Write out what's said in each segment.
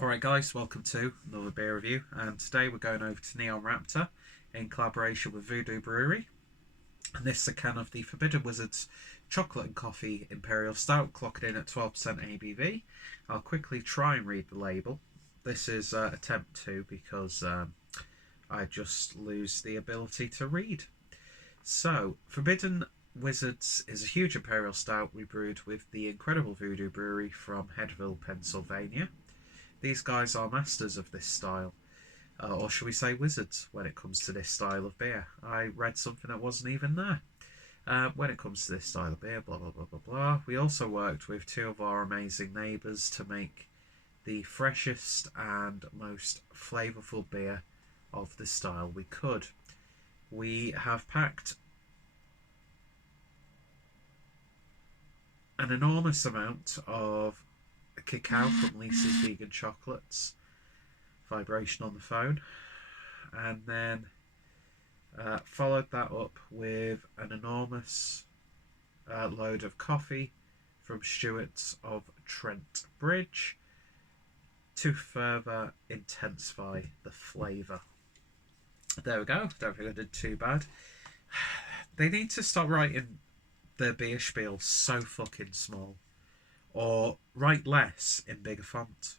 Alright guys, welcome to another beer review, and today we're going over to Neon Raptor in collaboration with Voodoo Brewery, and this is a can of the Forbidden Wizards Chocolate and Coffee Imperial Stout, clocking in at 12% ABV. I'll quickly try and read the label. This is attempt 2 because I just lose the ability to read. So, Forbidden Wizards is a huge Imperial Stout we brewed with the incredible Voodoo Brewery from Headville, Pennsylvania. These guys are masters of this style, or should we say wizards, when it comes to this style of beer. I read something that wasn't even there. When it comes to this style of beer, blah blah blah blah blah. We also worked with two of our amazing neighbours to make the freshest and most flavourful beer of the style we could. We have packed an enormous amount of Cacao from Luisa's vegan chocolates, vibration on the phone, and then followed that up with an enormous load of coffee from Stewarts of Trent Bridge to further intensify the flavour. There we go. Don't think I did too bad. They need to stop writing their beer spiel so fucking small, or write less in bigger font.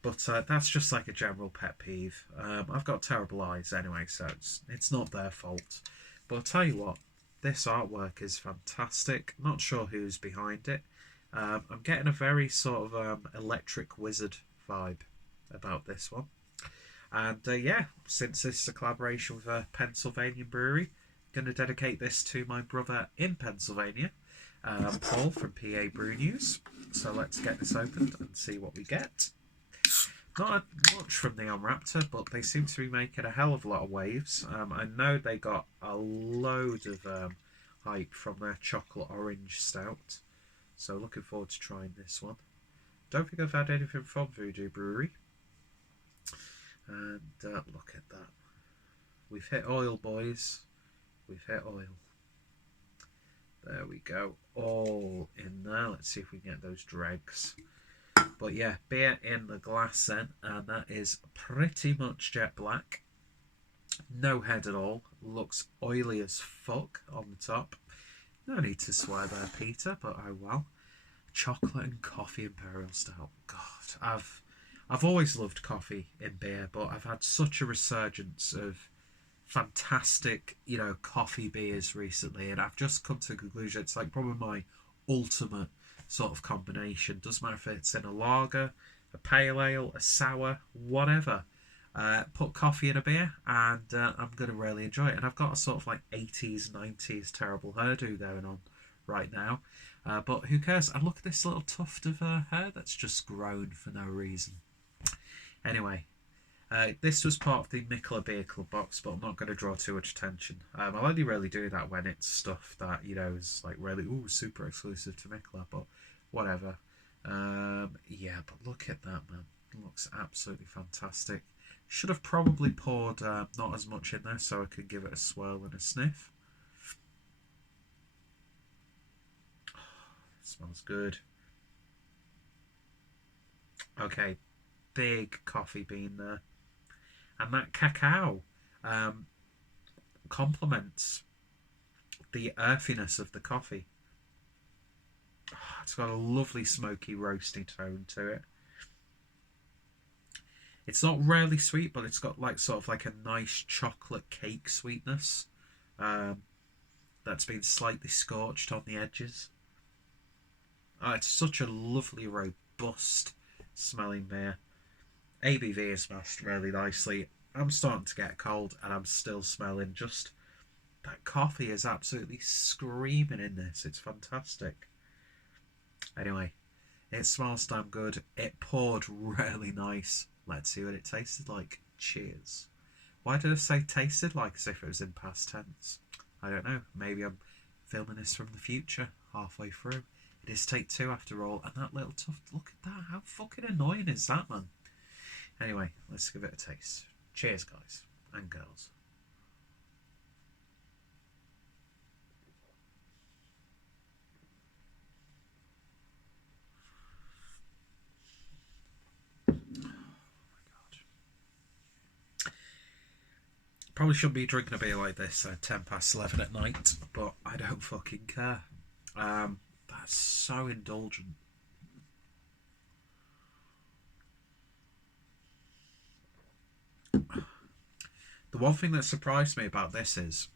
But that's just like a general pet peeve. I've got terrible eyes anyway, so it's not their fault. But I'll tell you what, this artwork is fantastic. Not sure who's behind it. I'm getting a very sort of electric wizard vibe about this one. And yeah, since this is a collaboration with a Pennsylvania brewery, I'm going to dedicate this to my brother in Pennsylvania, Paul from PA Brew News. So let's get this opened and see what we get. Not much from Neon Raptor, but they seem to be making a hell of a lot of waves. I know they got a load of hype from their chocolate orange stout, so looking forward to trying this one. Don't think I've had anything from Voodoo Brewery. And look at that. We've hit oil, boys. We've hit oil. There we go. All in there. Let's see if we can get those dregs. But yeah, beer in the glass then, and that is pretty much jet black. No head at all. Looks oily as fuck on the top. No need to swear there, Peter, but oh well. Chocolate and coffee imperial stout. God, I've always loved coffee in beer, but I've had such a resurgence of fantastic, coffee beers recently, and I've just come to the conclusion it's like probably my ultimate sort of combination. Doesn't matter if it's in a lager, a pale ale, a sour, whatever. Put coffee in a beer, and I'm going to really enjoy it. And I've got a sort of like 80s, 90s terrible hairdo going on right now. But who cares? And look at this little tuft of hair that's just grown for no reason. Anyway, this was part of the Mikkeller Beer Club box, but I'm not going to draw too much attention. I'll only really do that when it's stuff that, is like really, super exclusive to Mikkeller, but whatever. Yeah, but look at that, man. It looks absolutely fantastic. Should have probably poured not as much in there so I could give it a swirl and a sniff. It smells good. Okay, big coffee bean there. And that cacao complements the earthiness of the coffee. It's got a lovely smoky roasty tone to it. It's not really sweet, but it's got like sort of like a nice chocolate cake sweetness that's been slightly scorched on the edges. It's such a lovely, robust smelling beer. ABV is mashed really nicely. I'm starting to get cold and I'm still smelling just that coffee is absolutely screaming in this. It's fantastic. Anyway, it smells damn good. It poured really nice. Let's see what it tasted like. Cheers. Why did I say tasted like as if it was in past tense? I don't know. Maybe I'm filming this from the future, halfway through. It is take 2 after all, and that little tuft, look at that. How fucking annoying is that, man? Anyway, let's give it a taste. Cheers, guys and girls. Probably shouldn't be drinking a beer like this at 11 at night, but I don't fucking care. That's so indulgent. The one thing that surprised me about this is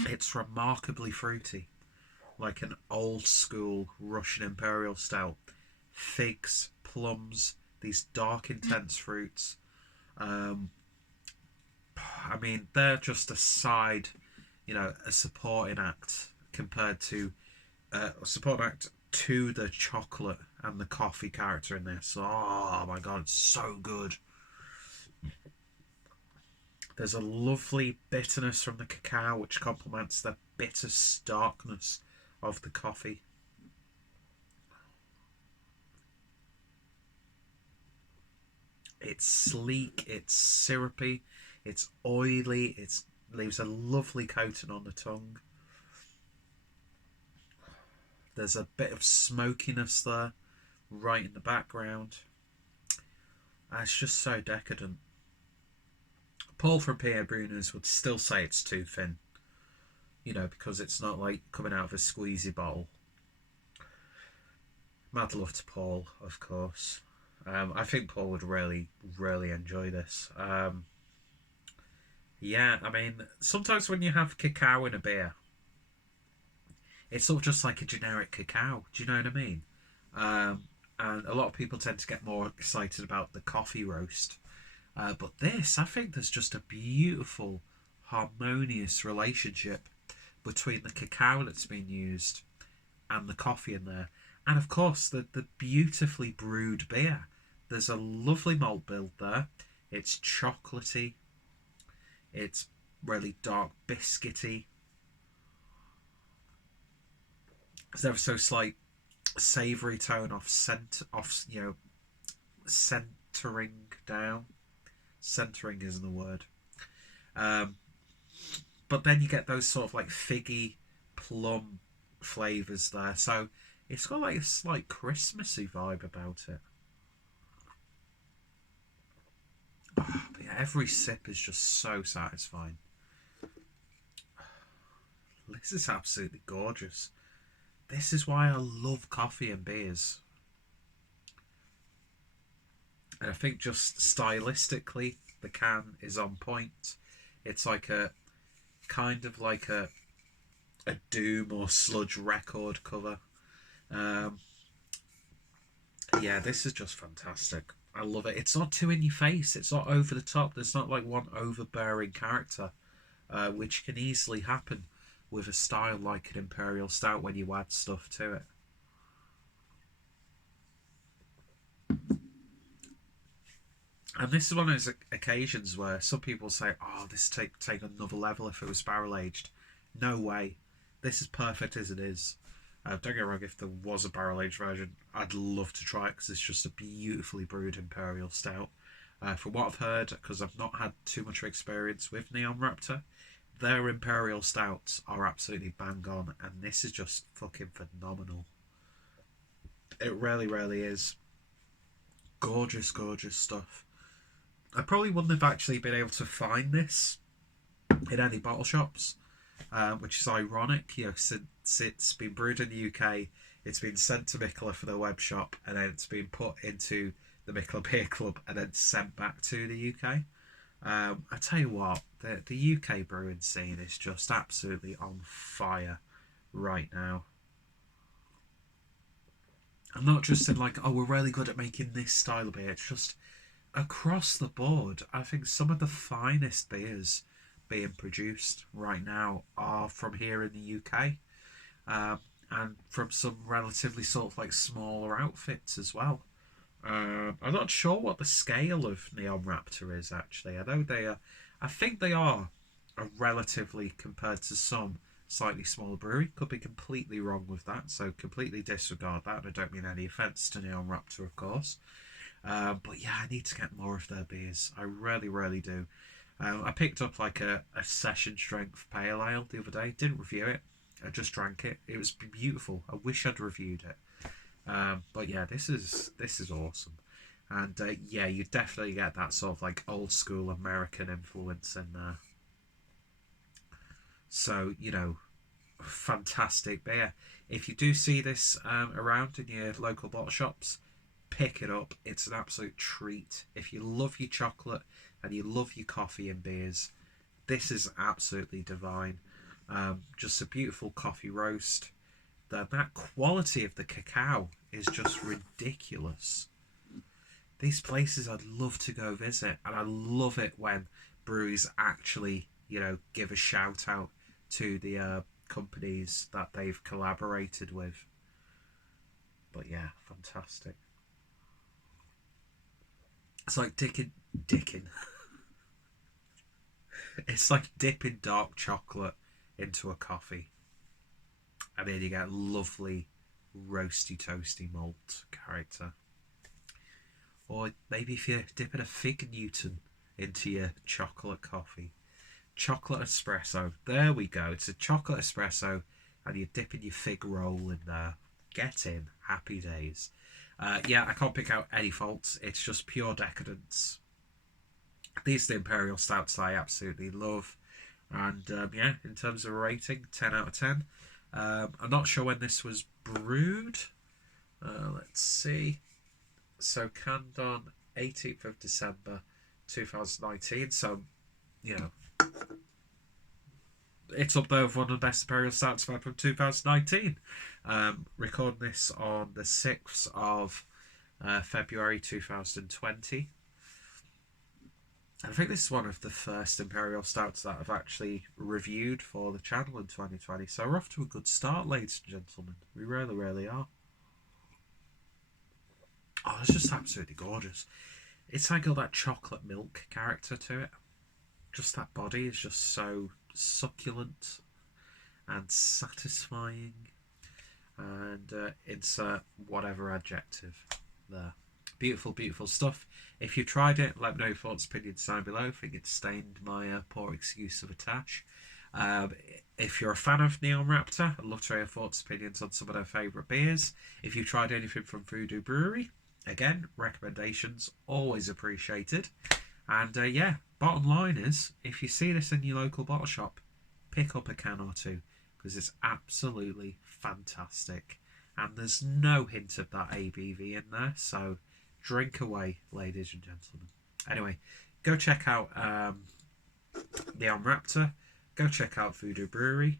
it's remarkably fruity, like an old school Russian Imperial Stout. Figs, plums, these dark, intense fruits. Um, I mean, they're just a side, a supporting act compared to a supporting act to the chocolate and the coffee character in this. Oh my god, it's so good. There's a lovely bitterness from the cacao which complements the bitter starkness of the coffee. It's sleek, it's syrupy, it's oily, it leaves a lovely coating on the tongue. There's a bit of smokiness there, right in the background. It's just so decadent. Paul from Pierre Bruners would still say it's too thin, because it's not like coming out of a squeezy bottle. Mad love to Paul, of course. I think Paul would really, really enjoy this. Yeah, I mean, sometimes when you have cacao in a beer, it's sort of just like a generic cacao. Do you know what I mean? And a lot of people tend to get more excited about the coffee roast. But this, I think there's just a beautiful, harmonious relationship between the cacao that's been used and the coffee in there. And of course, the beautifully brewed beer. There's a lovely malt build there. It's chocolatey. It's really dark biscuity. There's ever so slight savoury tone centering down. Centering isn't the word. But then you get those sort of like figgy plum flavours there. So it's got like a slight Christmassy vibe about it. Oh, but yeah, every sip is just so satisfying. This is absolutely gorgeous. This is why I love coffee and beers. And I think just stylistically, the can is on point. It's like a kind of like a Doom or Sludge record cover. Yeah, this is just fantastic. I love it. It's not too in your face. It's not over the top. There's not like one overbearing character, which can easily happen with a style like an Imperial Stout when you add stuff to it. And this is one of those occasions where some people say, "Oh, this take another level if it was barrel aged." No way. This is perfect as it is. Don't get me wrong, if there was a barrel aged version, I'd love to try it because it's just a beautifully brewed Imperial Stout. From what I've heard, because I've not had too much experience with Neon Raptor, their Imperial Stouts are absolutely bang on, and this is just fucking phenomenal. It really, really is. Gorgeous, gorgeous stuff. I probably wouldn't have actually been able to find this in any bottle shops, which is ironic. Since it's been brewed in the UK, it's been sent to Mikkeller for their web shop, and then it's been put into the Mikkeller Beer Club and then sent back to the UK. I tell you what, the UK brewing scene is just absolutely on fire right now. I'm not just in like, oh, we're really good at making this style of beer. It's just across the board. I think some of the finest beers being produced right now are from here in the UK, and from some relatively sort of like smaller outfits as well. I'm not sure what the scale of Neon Raptor is actually. I know they are. I think they are a relatively, compared to some, slightly smaller brewery. Could be completely wrong with that, so completely disregard that. I don't mean any offence to Neon Raptor, of course. But yeah, I need to get more of their beers. I really, really do. I picked up like a session strength pale ale the other day. Didn't review it. I just drank it. It was beautiful. I wish I'd reviewed it. But yeah, this is awesome. And yeah, you definitely get that sort of like old school American influence in there. So, you know, fantastic beer. If you do see this around in your local bottle shops, pick it up. It's an absolute treat. If you love your chocolate and you love your coffee and beers, this is absolutely divine. Just a beautiful coffee roast. That quality of the cacao is just ridiculous. These places I'd love to go visit, and I love it when breweries actually, you know, give a shout out to the companies that they've collaborated with. But yeah, fantastic. It's like dicking. It's like dipping dark chocolate into a coffee, and then you get lovely roasty toasty malt character. Or maybe if you're dipping a fig Newton into your chocolate coffee. Chocolate espresso. There we go. It's a chocolate espresso and you're dipping your fig roll in there. Get in. Happy days. Yeah, I can't pick out any faults. It's just pure decadence. These are the Imperial Stouts I absolutely love. And yeah, in terms of a rating, 10 out of 10. I'm not sure when this was brewed. Let's see. So canned on 18th of December 2019. So, you know, it's up there with one of the best Imperial Stouts from 2019. Recording this on the 6th of February 2020. And I think this is one of the first Imperial Stouts that I've actually reviewed for the channel in 2020. So we're off to a good start, ladies and gentlemen. We really, really are. Oh, it's just absolutely gorgeous. It's like got that chocolate milk character to it. Just that body is just so succulent and satisfying. And insert whatever adjective there. Beautiful, beautiful stuff. If you've tried it, let me know your thoughts, opinions down below. I think it stained my poor excuse of a tash. If you're a fan of Neon Raptor, I'd love to hear your thoughts, opinions on some of their favourite beers. If you've tried anything from Voodoo Brewery, again, recommendations always appreciated. And yeah, bottom line is, if you see this in your local bottle shop, pick up a can or two because it's absolutely fantastic. And there's no hint of that ABV in there, so drink away, ladies and gentlemen. Anyway, go check out Neon Raptor. Go check out Voodoo Brewery.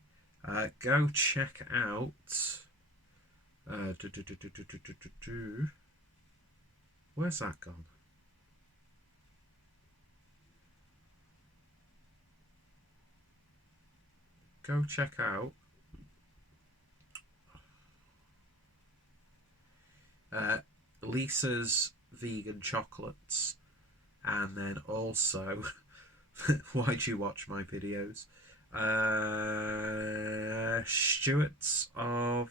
Go check out... Where's that gone? Go check out... Lisa's vegan chocolates, and then also why'd you watch my videos? Stewarts of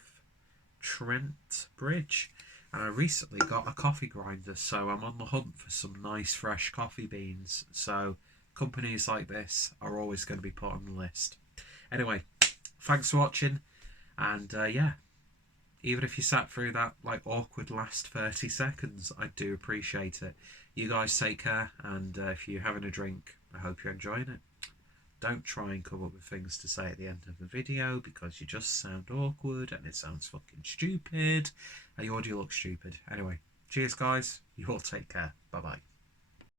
Trent Bridge, and I recently got a coffee grinder, so I'm on the hunt for some nice fresh coffee beans. So companies like this are always going to be put on the list. Anyway, thanks for watching, and yeah, even if you sat through that like awkward last 30 seconds, I do appreciate it. You guys take care, and if you're having a drink, I hope you're enjoying it. Don't try and come up with things to say at the end of the video because you just sound awkward and it sounds fucking stupid and your audio looks stupid. Anyway, cheers guys, you all take care, bye bye.